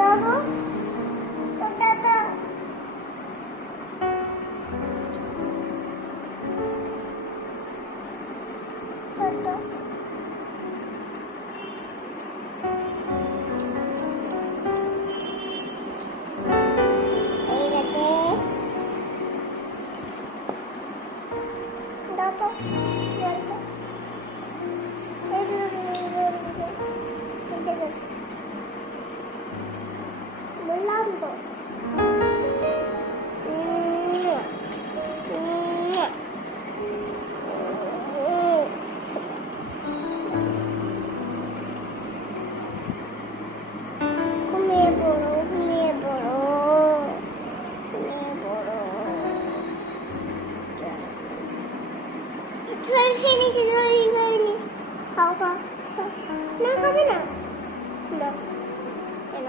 দাদু দাদা দাদা এই দেখে দাদু বললাম তো ঘুমিয়ে পড়ো ঘুমিয়ে পড়ো ঘুমিয়ে পড়ো খেয়ে নিচ্ছি জলদি করিনি খাও খাও না খাবে না না কেন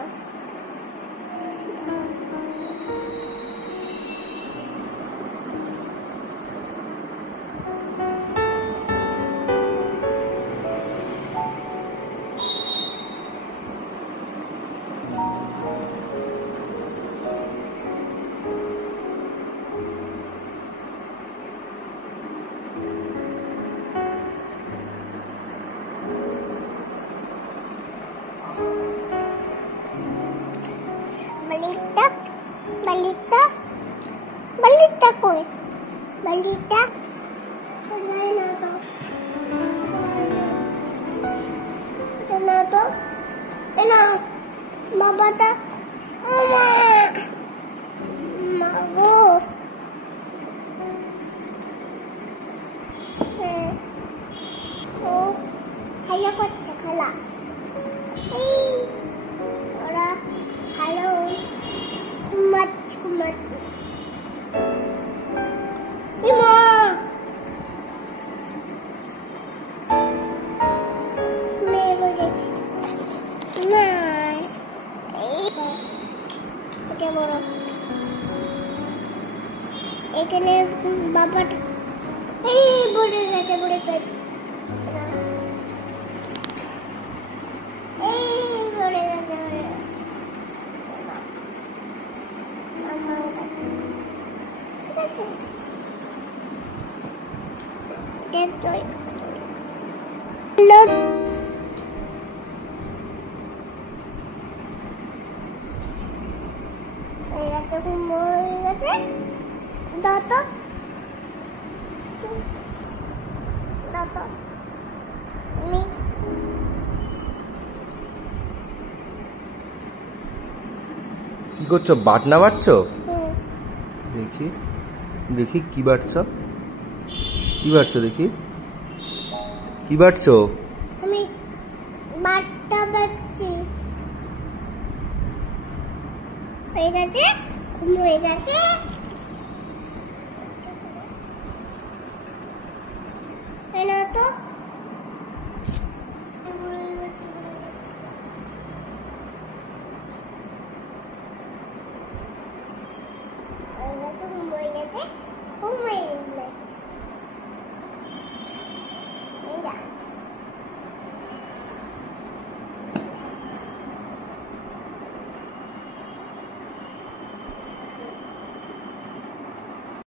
balita balita balita koi balita boleh na to ena baba ta mama mago oh haya kocche khala ei ora hello much Ima এখানে বাবাটা এই পড়ে গেছে এই পড়ে গেছে আমার কাছে ঠিক আছে মরে গেছে দাদা দাদা কি করছো? বাটনা বাটছো? দেখি দেখি কি বাটছো, কি বাটছো দেখি, কি বাটছো? আমি বাটটা বাটছি। হয়ে গেছে, হয়ে গেছে।